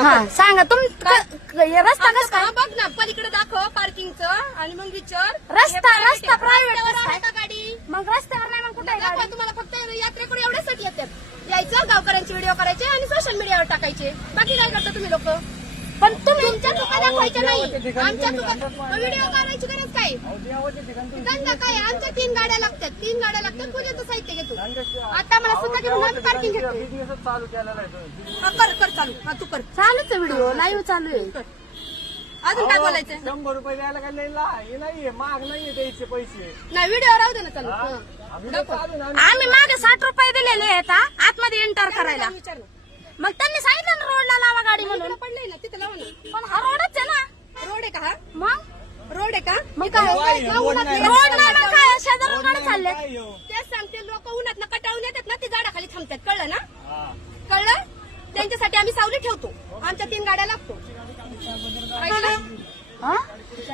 सांगा रस्ता कसं काय? बघ ना पलीकडे दाखव पार्किंगचं आणि मग विचार रस्ता प्रायव्हेट आहे का गाडी? मग रस्त्यावर नाही मग कुठे दाखवा, तुम्हाला फक्त यात्रेकडे एवढ्यासाठी येतात यायचं गावकऱ्यांचे व्हिडिओ करायचे आणि सोशल मीडियावर टाकायचे. बाकी काय करता तुम्ही लोक? पण तुम्ही तुमच्या चुका दाखवायच्या नाही, आमच्या चुका व्हिडिओ करायची गरज काय? धंदा काय? आमच्या 3 गाड्या लागतात, 3 गाड्या लागतात. पूजेचं साहित्य घेतो. आता मला स्वतः घेऊन आम्ही पार्किंग घेतो. कर चालू. तू कर. चालूच व्हिडिओ लाईव्ह चालू आहे. अजून काय बोलायचं? 100 रुपये द्यायला काय हे नाहीये, माग नाहीये द्यायचे पैसे. नाही व्हिडिओ राहू दे ना चालू. आम्ही मागे 60 रुपये दिलेले आहेत आतमध्ये एंटर करायला. विचार ना. मग त्यांनी सांगितलं ना रोडला लावा गाडी म्हणून. पडलंय ना तिथे लावा ना. पण हा रोडच आहे ना. रोड आहे का हा? मग रोड आहे का? मग काय रोड नाही मग काय शेजारून गाडी चालले. तेच सांगते, लोक उन्हात कटाळून येतात ना, ती झाडाखाली थांबतात. कळलं ना? कळलं? त्यांच्यासाठी आम्ही सावली ठेवतो. आमच्या 3 गाड्या लागतो.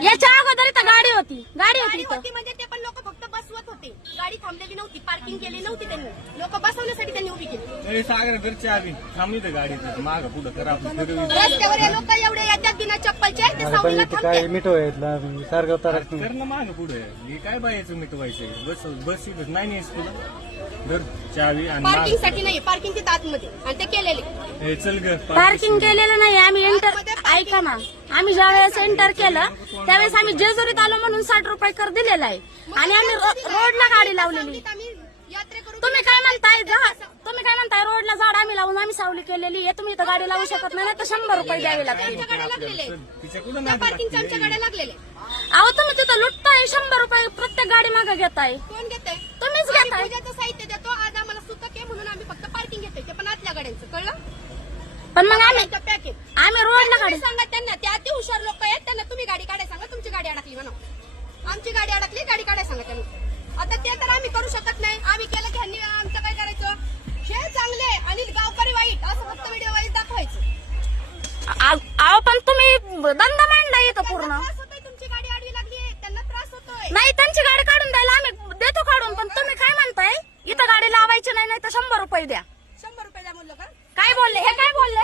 याच्या अगोदर इथं गाडी होती गाडी होती म्हणजे ते पण लोक फक्त बसवत होते. गाडी थांबलेली नव्हती, पार्किंग केली नव्हती त्यांनी. लोक बसवण्यासाठी त्यांनी उभी केली. सागर घरच्या आधी थांबली तर गाडी माग पुढे करा. रस्त्यावर हे लोक एवढे येतात बिना चप्पलचे, ते सावलीला थांबतात. कर ना माग पुढे. हे काय बायाचं मिटवायचं? बस नाही तुला घर चावी आणि पार्किंग साठी नाही, पार्किंग तिथं आतमध्ये आणि ते केलेले. चल ग. पार्किंग केलेलं नाही आम्ही एंटर. ऐका ना, आम्ही ज्या वेळेस एंटर केलं त्यावेळेस आम्ही जेजुरीत आलो म्हणून 60 रुपये कर दिलेला आहे आणि आम्ही रोडला गाडी लावलेली. तुम्ही काय म्हणताय रोडला झाड आम्ही लावून आम्ही सावली केलेली आहे. तुम्ही इथं गाडी लावू शकत नाही तर 100 रुपये द्यावे लागतील. पार्किंगच्या आमच्या गाड्या लागलेल्या. अहो तुम्ही तिथं लुटताय. 100 रुपये प्रत्येक गाडी मागे घेताय. कोण घेताय? तुम्हीच घेताय. पूजेचं साहित्य देतो. आज आम्हाला सुतक आहे म्हणून आम्ही फक्त पार्किंग घेतोय. ते पण आतल्या गाड्यांचं. कळलं? पण मग आम्ही पॅकेट रोडला गाडी सांगा त्यांना. ते अति हुशार लोक आहेत, त्यांना तुम्ही गाडी काढायला सांगा. तुमची गाडी अडकली म्हणा, आमची गाडी अडकली, गाडी काढायला सांगा त्यांना. आता ते तर आम्ही करू शकत नाही. आम्ही केलं की ह्यांनी आमचं काय करायचं? हे चांगले आणि गावकरी वाईट असं फक्त व्हिडिओ वाईट दाखवायचं. अहो पण तुम्ही धंदा मांडला इथं पूर्ण. त्रास होतोय, तुमची गाडी आडवी लागली, त्यांना त्रास होतोय. नाही त्यांची गाडी काढून द्यायला आम्ही देतो काढून. पण तुम्ही काय म्हणताय इथं गाडी लावायची नाही तर 100 रुपये द्या. 100 रुपये द्या म्हणलं का? काय बोलले? हे काय बोलले?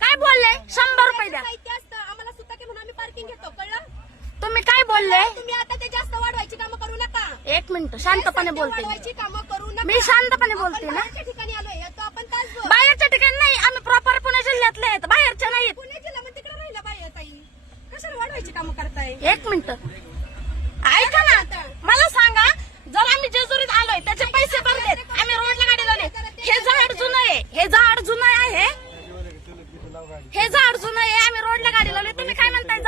काय बोलले? 100 रुपये द्या. साहित्य असतं आम्हाला सुतक आहे म्हणून आम्ही पार्किंग घेतो. कळलं? तुम्ही काय बोलले? तुम्ही आता ते जास्त वाढवायची कामं करू नका. 1 मिनिट शांतपणे बोलते. वाढवायची कामं करू नका. मी शांतपणे बोलते ना. बाहेरच्या ठिकाणी आलोय, तो आपण तास बाहेरच्या ठिकाणी नाही, आम्ही प्रॉपर पुणे जिल्ह्यातले आहेत, बाहेरच्या नाहीत. पुणे जिल्हा मग तिकडे राहिला बाई ताई. कशाला वाढवायची कामं करताय? 1 मिनिट ऐका ना, मला सांगा. जर आम्ही जेजुरीत आलोय त्याचे पैसे भरलेत, आम्ही रोडला गाडी लावली. हे झाड जुनं आहे, हे झाड जुनं आहे, हे झाड जुनं आहे. आम्ही रोडला गाडी लावली. तुम्ही काय म्हणताय?